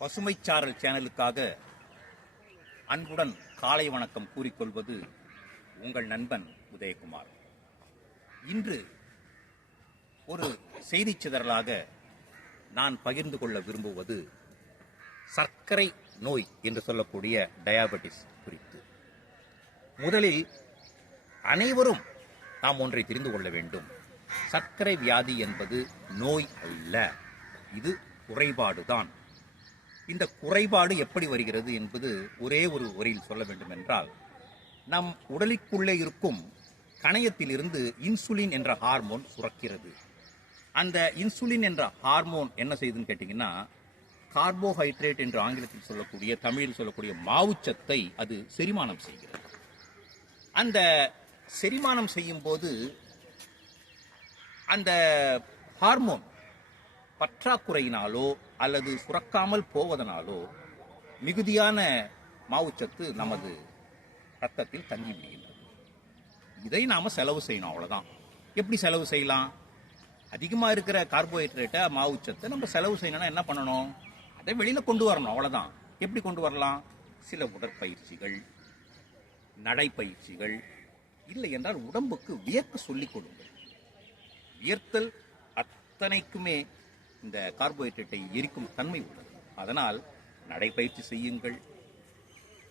பசுமைச்சாரல் சேனலுக்காக அன்புடன் காலை வணக்கம் கூறிக்கொள்வது உங்கள் நண்பன் உதயகுமார். இன்று ஒரு செய்தி சிதறலாக நான் பகிர்ந்து கொள்ள விரும்புவது சர்க்கரை நோய் என்று சொல்லக்கூடிய டயாபெட்டிஸ் குறித்து. முதலில் அனைவரும் நாம் ஒன்றை தெரிந்து கொள்ள வேண்டும். சர்க்கரை வியாதி என்பது நோய் அல்ல, இது குறைபாடுதான். இந்த குறைபாடு எப்படி வருகிறது என்பது ஒரே ஒரு வரியில் சொல்ல வேண்டும் என்றால், நம் உடலுக்குள்ளே இருக்கும் கணையத்திலிருந்து இன்சுலின் என்ற ஹார்மோன் சுரக்கிறது. அந்த இன்சுலின் என்ற ஹார்மோன் என்ன செய்யுதுன்னு கேட்டீங்கன்னா, கார்போஹைட்ரேட் என்று ஆங்கிலத்தில் சொல்லக்கூடிய, தமிழில் சொல்லக்கூடிய மாவுச்சத்தை அது செரிமானம் செய்கிறது. அந்த செரிமானம் செய்யும் போது அந்த ஹார்மோன் பற்றாக்குறையினாலோ அல்லது சுரக்காமல் போவதனாலோ மிகுதியான மாவுச்சத்து நமது ரத்தத்தில் தங்கி விடுகின்றது. இதை நாம செலவு செய்யணும், அவ்வளவுதான். எப்படி செலவு செய்யலாம்? அதிகமாக இருக்கிற கார்போஹைட்ரேட்டை, மாவுச்சத்தை நம்ம செலவு செய்யணும்னா என்ன பண்ணணும்? அதை வெளியில கொண்டு வரணும், அவ்வளவுதான். எப்படி கொண்டு வரலாம்? சில உடற்பயிற்சிகள், நடைப்பயிற்சிகள், இல்லை என்றால் உடம்புக்கு வியர்க்க சொல்லிக் கொடுங்கள். வியர்த்தல் அத்தனைக்குமே இந்த கார்போஹைட்ரேட்டை எரிக்கும் தன்மை உள்ளது. அதனால் நடைப்பயிற்சி செய்யுங்கள்,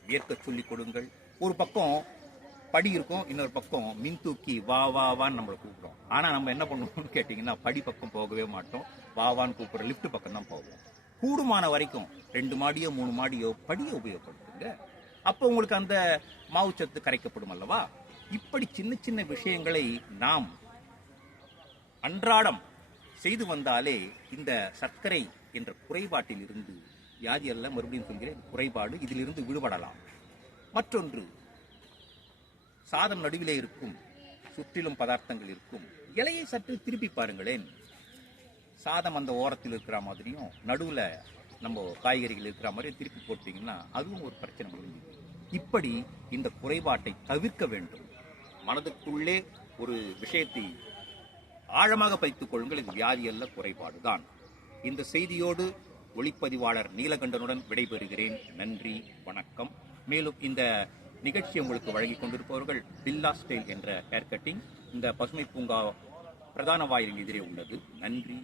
வியர்க்க சொல்லிக் கொடுங்கள். ஒரு பக்கம் படி இருக்கும், இன்னொரு பக்கம் மின் தூக்கி வா வா வான்னு நம்மளை கூப்பிடுறோம். ஆனால் நம்ம என்ன பண்ணுவோம்னு கேட்டிங்கன்னா, படி பக்கம் போகவே மாட்டோம், வா வான்னு கூப்பிடுற லிஃப்ட் பக்கம் தான் போவோம். கூடுமான வரைக்கும் 2 மாடியோ 3 மாடியோ படியை உபயோகப்படுத்துங்க. அப்போ உங்களுக்கு அந்த மாவுச்சத்து கரைக்கப்படும் அல்லவா? இப்படி சின்ன சின்ன விஷயங்களை நாம் அன்றாடம் செய்து வந்தாலே இந்த சர்க்கரை என்ற குறைபாட்டில் இருந்து, வியாதி அல்ல, மறுபடியும் சொல்கிறேன், குறைபாடு, இதிலிருந்து விடுபடலாம். மற்றொன்று, சாதம் நடுவிலே இருக்கும், சுற்றிலும் பதார்த்தங்கள் இருக்கும், இலையை சற்று திருப்பி பாருங்களேன். சாதம் அந்த ஓரத்தில் இருக்கிற மாதிரியும் நடுவில் நம்ம காய்கறிகள் இருக்கிற மாதிரியும் திருப்பி போட்டீங்கன்னா அதுவும் ஒரு பிரச்சனை முடிஞ்சது. இப்படி இந்த குறைபாட்டை தவிர்க்க வேண்டும். மனதுக்குள்ளே ஒரு விஷயத்தை ஆழமாக வைத்துக் கொள்ளுங்கள், இது வியாதி அல்ல, குறைபாடுதான். இந்த செய்தியோடு ஒளிப்பதிவாளர் நீலகண்டனுடன் விடைபெறுகிறேன். நன்றி, வணக்கம். மேலும் இந்த நிகழ்ச்சியை உங்களுக்கு வழங்கிக் கொண்டிருப்பவர்கள் பில்லா ஸ்டைல் என்ற ஹேர் கட்டிங், இந்த பசுமை பூங்கா பிரதான வாயிலின் எதிரே உள்ளது. நன்றி.